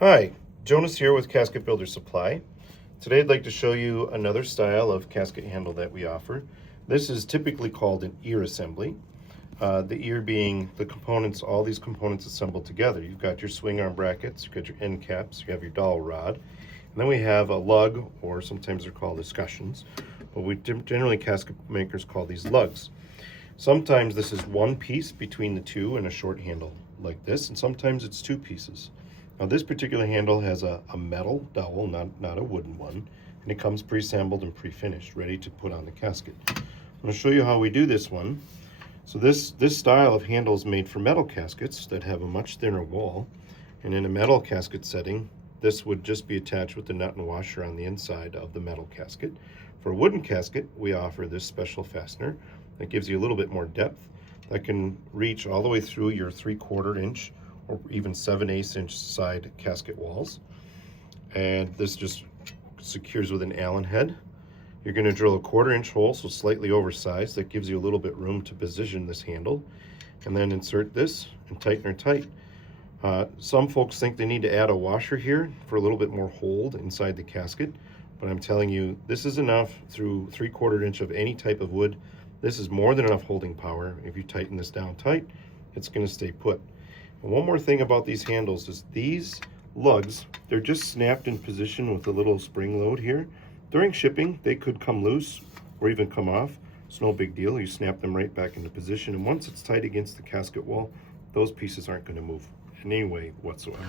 Hi, Jonas here with Casket Builder Supply. Today I'd like to show you another style of casket handle that we offer. This is typically called an ear assembly. The ear being the components, all these components assembled together. You've got your swing arm brackets, you've got your end caps, you have your dowel rod, and then we have a lug, or sometimes they're called escutcheons, but we generally casket makers call these lugs. Sometimes this is one piece between the two in a short handle like this, and sometimes it's two pieces. Now this particular handle has a metal dowel, not a wooden one, and it comes pre-assembled and pre-finished, ready to put on the casket. I'm going to show you how we do this one. So this style of handle is made for metal caskets that have a much thinner wall, and in a metal casket setting, this would just be attached with the nut and washer on the inside of the metal casket. For a wooden casket, we offer this special fastener that gives you a little bit more depth that can reach all the way through your 3/4 inch or even 7/8 inch side casket walls. And this just secures with an Allen head. You're going to drill a 1/4 inch hole, so slightly oversized. That gives you a little bit room to position this handle. And then insert this and tighten her tight. Some folks think they need to add a washer here for a little bit more hold inside the casket, but I'm telling you, this is enough through 3/4 inch of any type of wood. This is more than enough holding power. If you tighten this down tight, it's going to stay put. And one more thing about these handles is these lugs, they're just snapped in position with a little spring load here. During shipping, they could come loose or even come off. It's no big deal. You snap them right back into position, and once it's tight against the casket wall, those pieces aren't going to move in any way whatsoever.